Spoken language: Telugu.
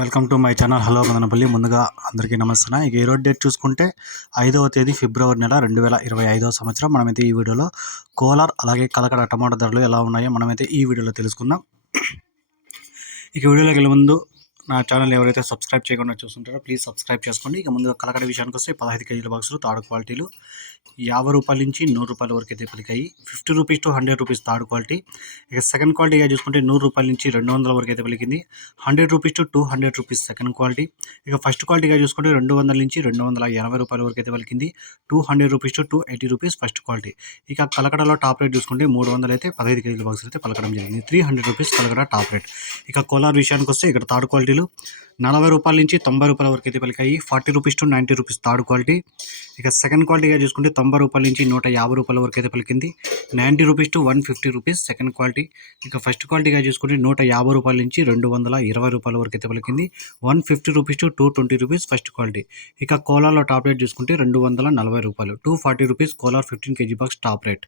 Welcome to my channel. Hello Madanapalli ముందుగా అందరికీ నమస్తే ఇక ఈరోజు డేట్ చూసుకుంటే ఐదవ తేదీ ఫిబ్రవరి నెల రెండు వేల ఇరవై ఐదవ సంవత్సరం. మనమైతే ఈ వీడియోలో కోలార్ అలాగే కలకడ టమాటా ధరలు ఎలా ఉన్నాయో మనమైతే ఈ వీడియోలో తెలుసుకుందాం. ఇక వీడియోలోకి వెళ్ళే ముందు నా ఛానల్ ఎవరైతే సబ్స్క్రైబ్ చేయకుండా చూస్తుంటారో ప్లీజ్ సబ్స్క్రైబ్ చేసుకోండి. ఇక ముందుగా కలకడ విషయానికి వస్తే పదహైదు కేజీల బాక్సులు తాడు క్వాలిటీలు. యాభై రూపాయల నుంచి నూరు రూపాయల వరకు అయితే పలికాయి fifty rupees to hundred rupees third quality. ఇక సెకండ్ క్వాలిటీగా చూసుకుంటే నూరు రూపాయల నుంచి రెండు వందల వరకు అయితే పలికింది hundred rupees to two hundred rupees second quality. ఇక ఫస్ట్ క్వాలిటీగా చూసుకుంటే రెండు వందల నుంచి రెండు వందల ఎనభై రూపాయల వరకు అయితే పలికింది two hundred rupees to two eighty rupees first quality. ఇక కలకడలో టాప్ రేట్ చూసుకుంటే మూడు వందలు అయితే పదహైదు కేజీల బాక్స్ అయితే పలకడం జరిగింది. Three hundred rupees Kalakada top rate. ఇక కోలార్ విషయానికి వస్తే ఇక్కడ థర్డ్ క్వాలిటీలు నలభై రూపాయల నుంచి తొంభై రూపాయల వరకు అయితే పలికాయి. Forty rupees to ninety rupees third quality. ఇక సెకండ్ క్వాలిటీగా చూసుకుంటే తొంభై రూపాయల నుంచి నూట యాభై రూపాయల వరకు అయితే పలికింది. Ninety rupees to one fifty rupees second quality. ఇక ఫస్ట్ క్వాలిటీగా చూసుకుంటే నూట యాభై రూపాయల నుంచి రెండు వందల ఇరవై రూపాయల వరకు అయితే పలికింది. One fifty rupees to two twenty rupees first quality. ఇక కోలార్లో టాప్ రేట్ చూసుకుంటే రెండు వందల నలభై రూపాయలు. Two forty rupees Kolar fifteen KG box top rate.